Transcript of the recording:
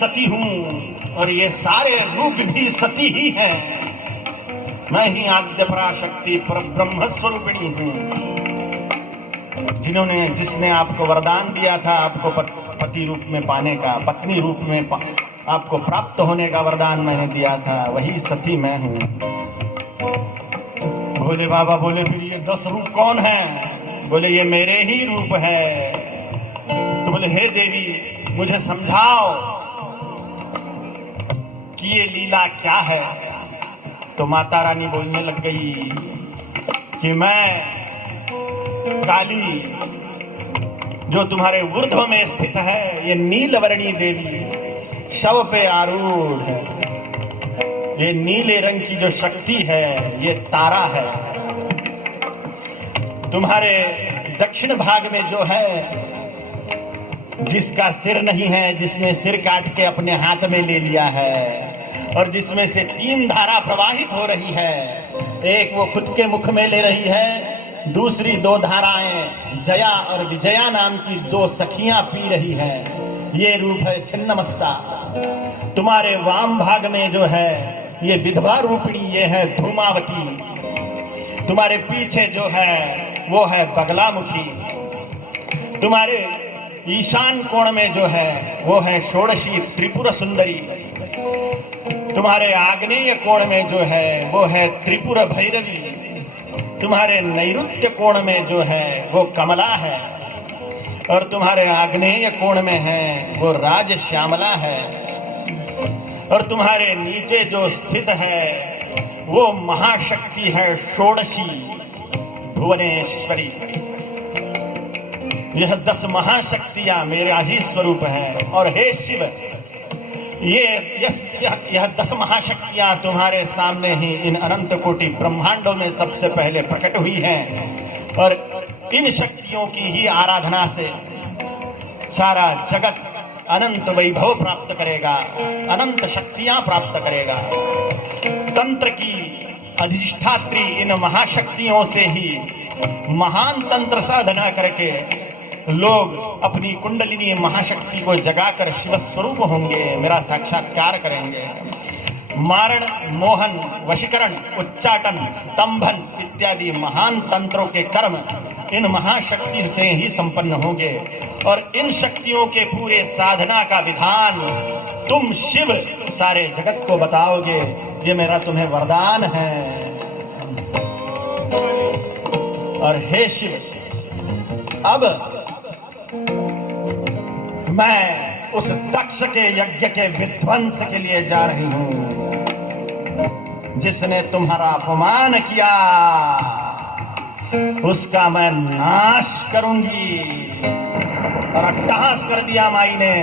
सती हूं और ये सारे रूप भी सती ही हैं। मैं ही आद्य पराशक्ति पर ब्रह्म स्वरूपिणी हूं। जिसने आपको वरदान दिया था, आपको पति रूप में पाने का, पत्नी रूप में आपको प्राप्त होने का वरदान मैंने दिया था, वही सती मैं हूं। बोले बाबा, बोले फिर ये 10 रूप कौन है? बोले ये मेरे ही रूप है। तो बोले हे देवी, मुझे समझाओ कि ये लीला क्या है। तो माता रानी बोलने लग गई कि मैं काली जो तुम्हारे ऊर्ध्व में स्थित है, ये नीलवर्णी देवी शव पे आरूढ़ है। ये नीले रंग की जो शक्ति है, ये तारा है। तुम्हारे दक्षिण भाग में जो है, जिसका सिर नहीं है, जिसने सिर काट के अपने हाथ में ले लिया है, और जिसमें से 3 धारा प्रवाहित हो रही है। एक वो खुद के मुख में ले रही है, दूसरी 2 धाराएं जया और विजया नाम की 2 सखियां पी रही हैं। ये रूप है छिन्नमस्ता। तुम्हारे वाम भाग में जो है, ये विधवा रूपिणी, ये है धूमावती। तुम्हारे पीछे जो है, वो है बगलामुखी। तुम्हारे ईशान कोण में जो है, वो है षोडशी त्रिपुर सुंदरी। तुम्हारे आग्नेय कोण में जो है, वो है त्रिपुर भैरवी। तुम्हारे नैऋत्य कोण में जो है, वो कमला है, और तुम्हारे आग्नेय कोण में है, वो राज श्यामला है, और तुम्हारे नीचे जो स्थित है, वो महाशक्ति है षोडशी भुवनेश्वरी। यह 10 महाशक्तियां मेरा ही स्वरूप है। और हे शिव, यह 10 महाशक्तियां तुम्हारे सामने ही इन अनंत कोटि ब्रह्मांडों में सबसे पहले प्रकट हुई हैं, और इन शक्तियों की ही आराधना से सारा जगत अनंत वैभव प्राप्त करेगा, अनंत शक्तियां प्राप्त करेगा। तंत्र की अधिष्ठात्री इन महाशक्तियों से ही महान तंत्र साधना करके लोग अपनी कुंडलिनी महाशक्ति को जगाकर शिव स्वरूप होंगे, मेरा साक्षात्कार करेंगे। मारण, मोहन, वशीकरण, उच्चाटन, स्तंभन इत्यादि महान तंत्रों के कर्म इन महाशक्ति से ही संपन्न होंगे, और इन शक्तियों के पूरे साधना का विधान तुम शिव सारे जगत को बताओगे। ये मेरा तुम्हें वरदान है। और हे शिव, अब मैं उस दक्ष के यज्ञ के विध्वंस के लिए जा रही हूं, जिसने तुम्हारा अपमान किया, उसका मैं नाश करूंगी। और अट्टहास कर दिया माई ने।